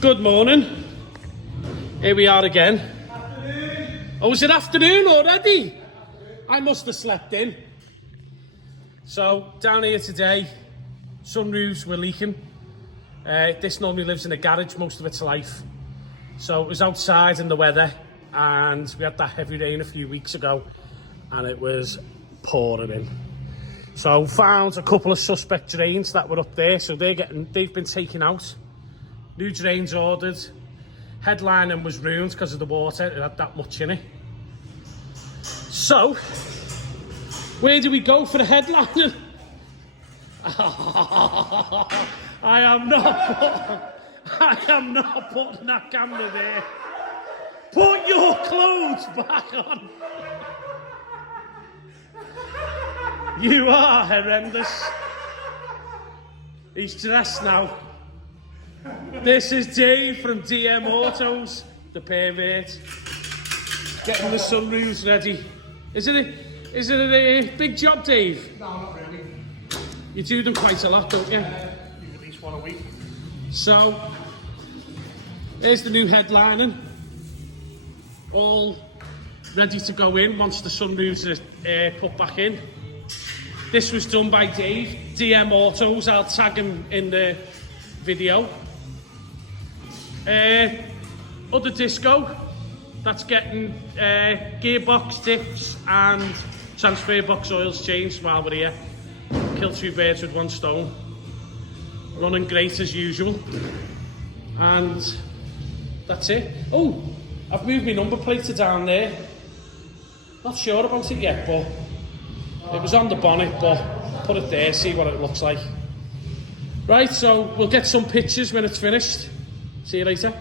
Good morning. Here we are again. Afternoon. Oh, is it afternoon already? I must have slept in. So, down here today, sunroofs were leaking. This normally lives in a garage most of its life. So it was outside in the weather, and we had that heavy rain a few weeks ago, and it was pouring in. So found a couple of suspect drains that were up there, so they've been taken out. New drains ordered. Headlining was ruined because of the water, it had that much in it. So, where do we go for the headlining? I am not putting that camera there. Put your clothes back on. You are horrendous. He's dressed now. This is Dave from DM Autos, the pervert. Getting the sunroofs ready. Is it a big job, Dave? No, not really. You do them quite a lot, don't you? At least one a week. So, there's the new headlining. All ready to go in once the sunroofs are put back in. This was done by Dave, DM Autos. I'll tag him in the video. Other disco, that's getting gearbox dips and transfer box oils changed while we're here. Kill two birds with one stone. Running great as usual. And that's it. Oh, I've moved my number plate to down there. Not sure about it yet, but it was on the bonnet, but put it there, see what it looks like. Right, so we'll get some pictures when it's finished. See you later.